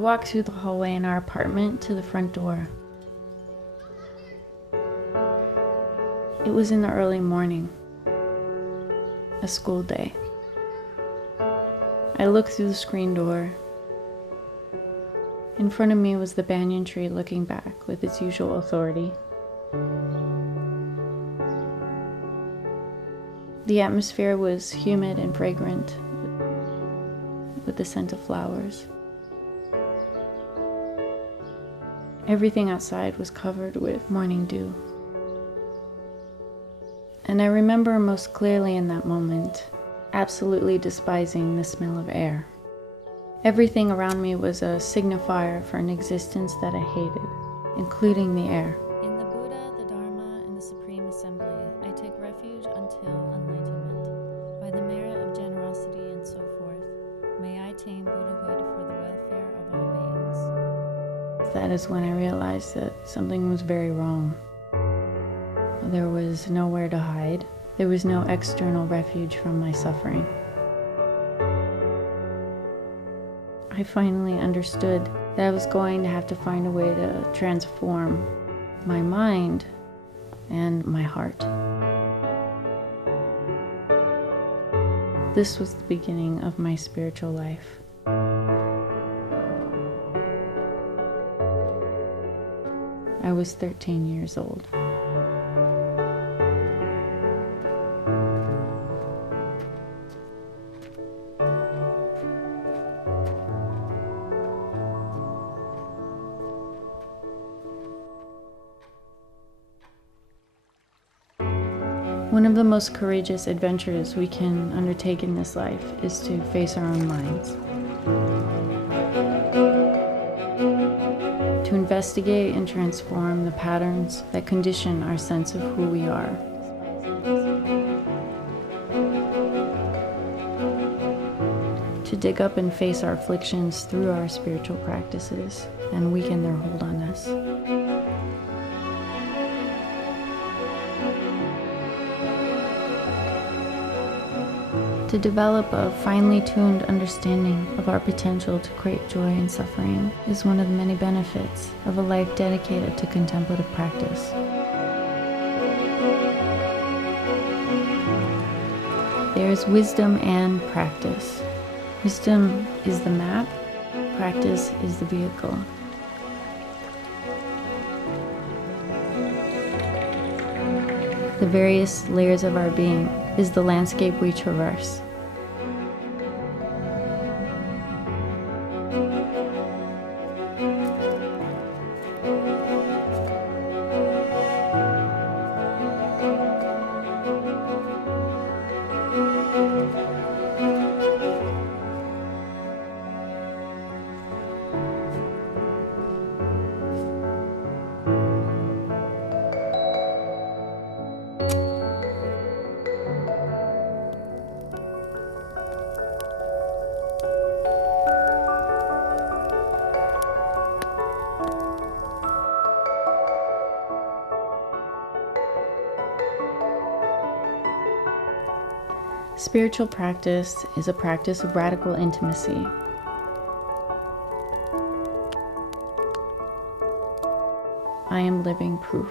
walked through the hallway in our apartment to the front door. It was in the early morning, a school day. I looked through the screen door. In front of me was the banyan tree looking back with its usual authority. The atmosphere was humid and fragrant, with the scent of flowers. Everything outside was covered with morning dew. And I remember most clearly in that moment, absolutely despising the smell of air. Everything around me was a signifier for an existence that I hated, including the air. In the Buddha, the Dharma, and the Supreme Assembly, I take refuge until enlightenment. By the merit of generosity and so forth, may I attain Buddhahood for the welfare of all beings. That is when I realized that something was very wrong. There was nowhere to hide. There was no external refuge from my suffering. I finally understood that I was going to have to find a way to transform my mind and my heart. This was the beginning of my spiritual life. I was 13 years old. One of the most courageous adventures we can undertake in this life is to face our own minds. To investigate and transform the patterns that condition our sense of who we are. To dig up and face our afflictions through our spiritual practices and weaken their hold on us. To develop a finely tuned understanding of our potential to create joy in suffering is one of the many benefits of a life dedicated to contemplative practice. There is wisdom and practice. Wisdom is the map, practice is the vehicle. The various layers of our being is the landscape we traverse. Spiritual practice is a practice of radical intimacy. I am living proof.